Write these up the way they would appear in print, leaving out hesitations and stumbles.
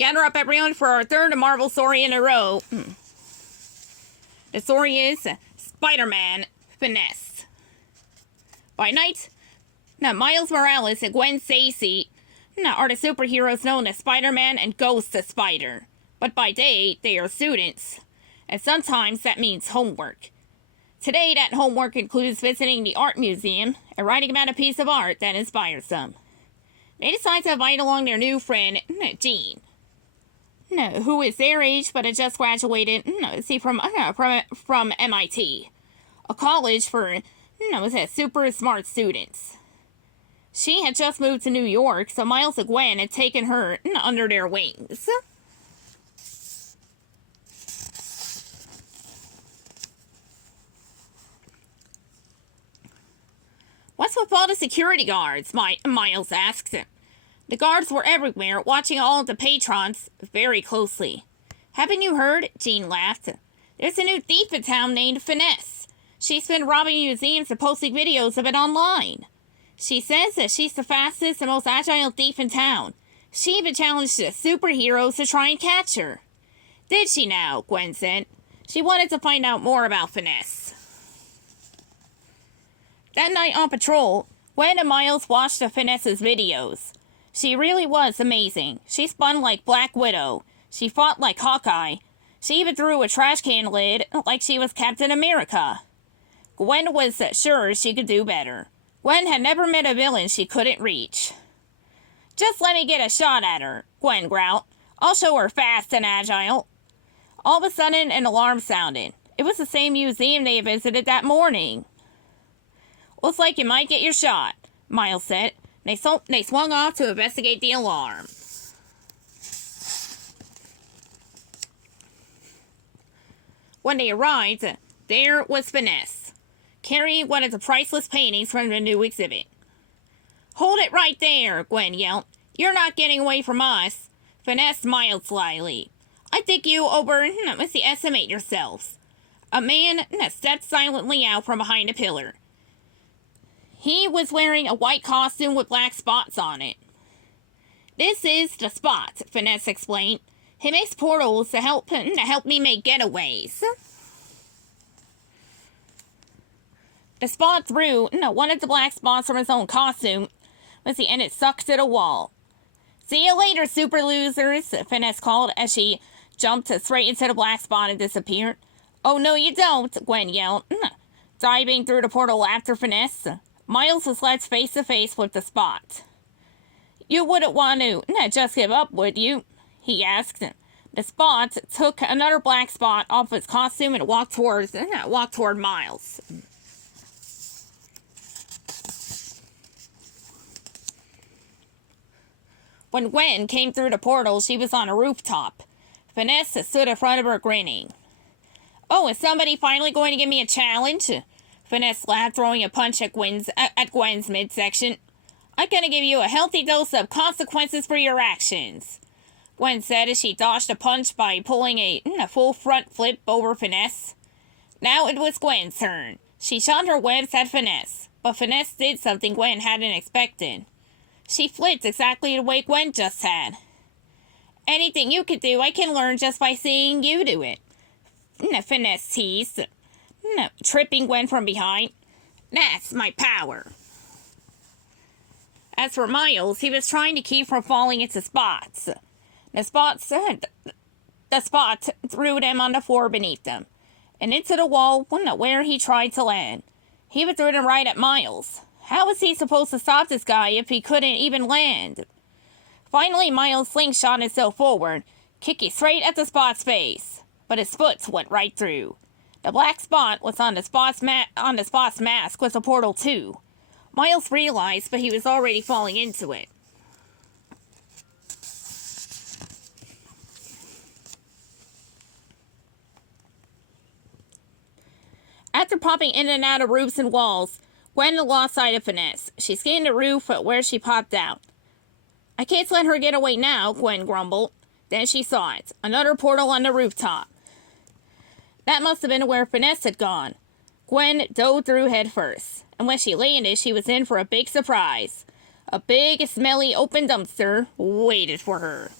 Gather up everyone for our third Marvel story in a row. The story is Spider-Man Finesse. By night, Miles Morales and Gwen Stacy are the superheroes known as Spider-Man and Ghost the Spider. But by day, they are students. And sometimes that means homework. Today, that homework includes visiting the art museum and writing about a piece of art that inspires them. They decide to invite along their new friend, Jean, who is their age but had just graduated from MIT, a college for super smart students. She had just moved to New York, so Miles and Gwen had taken her under their wings. What's with all the security guards? Miles asked. The guards were everywhere, watching all of the patrons very closely. Haven't you heard? Jean laughed. There's a new thief in town named Finesse. She's been robbing museums and posting videos of it online. She says that she's the fastest and most agile thief in town. She even challenged the superheroes to try and catch her. Did she now? Gwen said. She wanted to find out more about Finesse. That night on patrol, Gwen and Miles watched the Finesse's videos. She really was amazing. She spun like Black Widow. She fought like Hawkeye. She even threw a trash can lid like she was Captain America. Gwen was sure she could do better. Gwen had never met a villain she couldn't reach. Just let me get a shot at her, Gwen growled. I'll show her fast and agile. All of a sudden, an alarm sounded. It was the same museum they visited that morning. Looks like you might get your shot, Miles said. They swung off to investigate the alarm. When they arrived, there was Finesse, carrying one of the priceless paintings from the new exhibit. Hold it right there, Gwen yelled. You're not getting away from us. Finesse smiled slyly. I think you overestimate yourselves. A man stepped silently out from behind a pillar. He was wearing a white costume with black spots on it. This is the Spot, Finesse explained. He makes portals to help me make getaways. The Spot threw one of the black spots from his own costume, and it sucked to the wall. See you later, super losers, Finesse called as she jumped straight into the black spot and disappeared. Oh, no you don't, Gwen yelled, diving through the portal after Finesse. Miles was left face to face with the Spot. You wouldn't want to just give up, would you? He asked. The Spot took another black spot off his costume and walked toward Miles. When Gwen came through the portal, she was on a rooftop. Finesse stood in front of her grinning. Oh, is somebody finally going to give me a challenge? Finesse laughed, throwing a punch at Gwen's midsection. I'm going to give you a healthy dose of consequences for your actions, Gwen said as she dodged a punch by pulling a full front flip over Finesse. Now it was Gwen's turn. She shot her webs at Finesse, but Finesse did something Gwen hadn't expected. She flipped exactly the way Gwen just had. Anything you could do, I can learn just by seeing you do it, Finesse teased, tripping Gwen from behind. That's my power. As for Miles, he was trying to keep from falling into spots. The Spot threw them on the floor beneath them, and into the wall where he tried to land. He would throw them right at Miles. How was he supposed to stop this guy if he couldn't even land? Finally, Miles slingshot himself forward, kicking straight at the Spot's face, but his foot went right through. The black spot was on the Spot's mask was a portal too. Miles realized, but he was already falling into it. After popping in and out of roofs and walls, Gwen lost sight of Finesse. She scanned the roof where she popped out. I can't let her get away now, Gwen grumbled. Then she saw it. Another portal on the rooftop. That must have been where Finesse had gone. Gwen dove through head first, and when she landed, she was in for a big surprise. A big, smelly, open dumpster waited for her.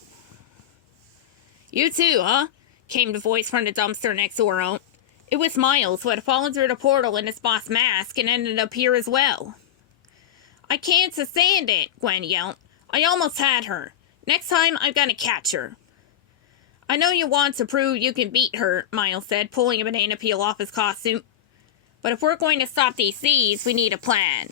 You too, huh? Came the voice from the dumpster next to her own. It was Miles, who had fallen through the portal in his Spot's mask and ended up here as well. I can't stand it, Gwen yelled. I almost had her. Next time, I'm gonna catch her. I know you want to prove you can beat her, Miles said, pulling a banana peel off his costume. But if we're going to stop these thieves, we need a plan.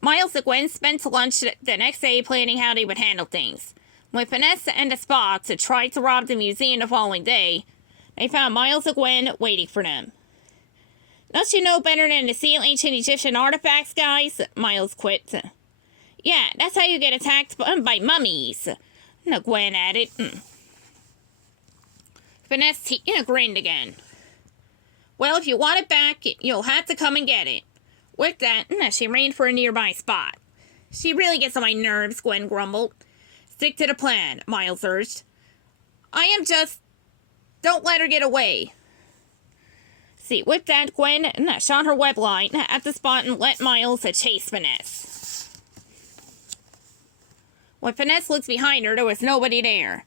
Miles and Gwen spent lunch the next day planning how they would handle things. When Finesse and the Spots had tried to rob the museum the following day, they found Miles and Gwen waiting for them. Don't you know better than to steal ancient Egyptian artifacts, guys? Miles quipped. Yeah, that's how you get attacked by mummies, Gwen added. Finesse grinned again. Well, if you want it back, you'll have to come and get it. With that, she ran for a nearby spot. She really gets on my nerves, Gwen grumbled. Stick to the plan, Miles urged. Don't let her get away. See, with that, Gwen shot her web line at the spot and let Miles chase Finesse. When Finesse looked behind her, there was nobody there.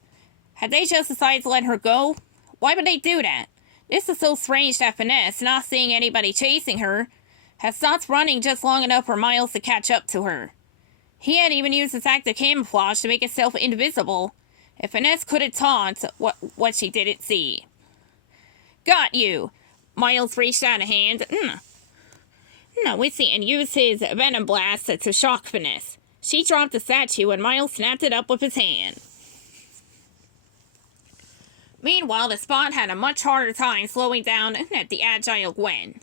Had they just decided to let her go? Why would they do that? This is so strange that Finesse, not seeing anybody chasing her, had stopped running just long enough for Miles to catch up to her. He had even used his active camouflage to make himself invisible. If Finesse couldn't taunt what she didn't see. Got you! Miles reached out a hand. With it and used his venom blast to shock Finesse. She dropped the statue and Miles snapped it up with his hand. Meanwhile, the Spot had a much harder time slowing down at the agile Gwen.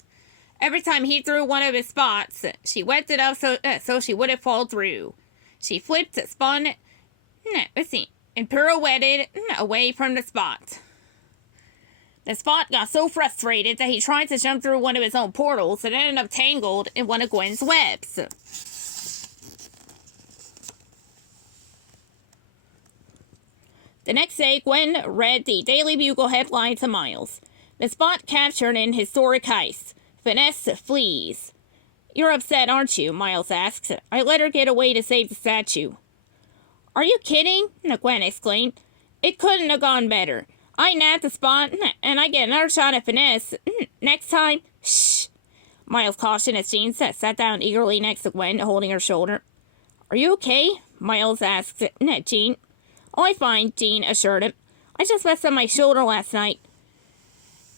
Every time he threw one of his spots, she whipped it up so she wouldn't fall through. She flipped, spun, and pirouetted away from the Spot. The Spot got so frustrated that he tried to jump through one of his own portals and ended up tangled in one of Gwen's webs. The next day, Gwen read the Daily Bugle headline to Miles. The Spot captured in historic heist. Finesse flees. You're upset, aren't you? Miles asked. I let her get away to save the statue. Are you kidding? Gwen exclaimed. It couldn't have gone better. I nabbed the Spot, and I get another shot at Finesse. Next time, shh. Miles cautioned as Jean sat down eagerly next to Gwen, holding her shoulder. Are you okay? Miles asked Jean. Oh, I'm fine, Jean assured him. I just messed up my shoulder last night.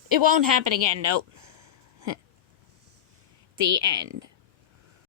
It won't happen again, nope. The end.